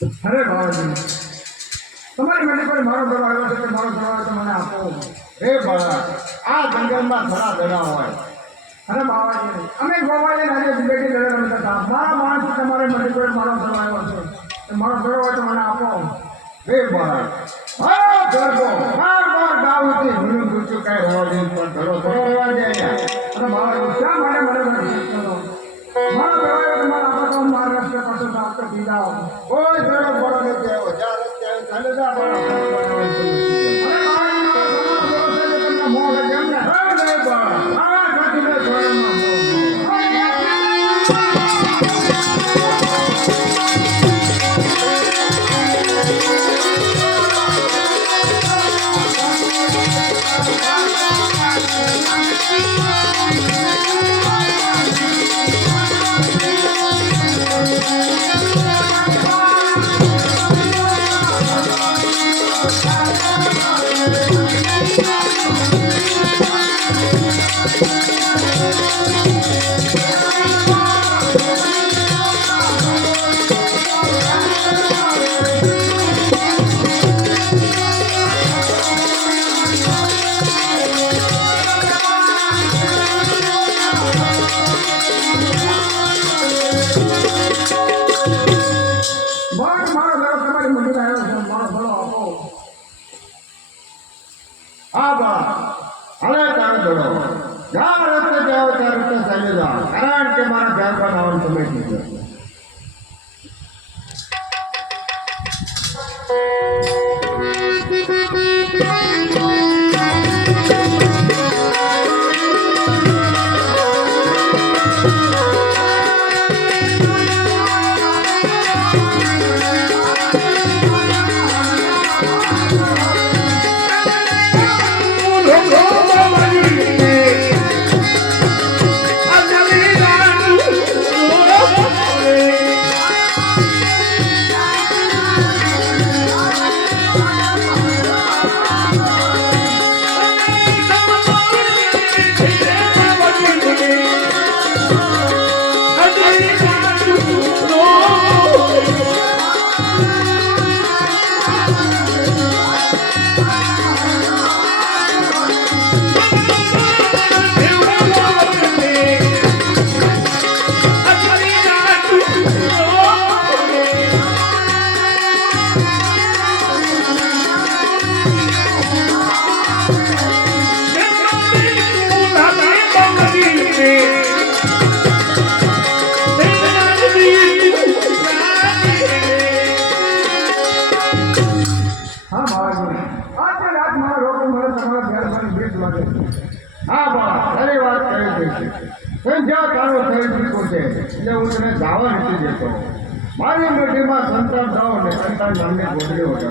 અરે બાબાજી, તમારી મને પર મારો ઘર આવ્યો છે કે મારો ઘર આવ્યો તો મને આપો. હે બાળક, આ જંગલમાં ઘણા દડા હોય. અરે બાબાજી, અમે ગોવાળે આજે બેટી લડે રમતા હતા. મારા માણસ તમારે મને પર મારો ઘર આવ્યો છે. મારો ઘર હોય તો મને આપો. હે બાળક, હા ગરબો બાર ગાવથી ભૂલું પૂછ્યું કઈ હોવા દે પણ ઘરો થોડો રહેવા દે અહીંયા. અરે બાબાજી, શા માટે મને નથી કરો? મારો ઘર આવ્યો તો મને આપો તો મારા રસ્તે પડતો તો આપતો પીધા. કોઈ ઘરો બળો નથી આવ્યો. જ્યાં રસ્તે આવ્યો ચાલે જા બાળક. અરે બાબાજી, મારો મોહ કેમ ને? હે બાળક, આ ઘટીને સ્વયંમાં કારણ કે મારા ઘરમાં આવવાનું સમય થઈ ગયો. હા બા, તારી વાત કરી છે. સંધ્યા કાળો થઈ ચૂક્યો છે એટલે હું તને જવા નથી દેતો. મારી મુઠ્ઠીમાં સંતાન થાવ ને સંતાન નામની ગોળીઓ હતો.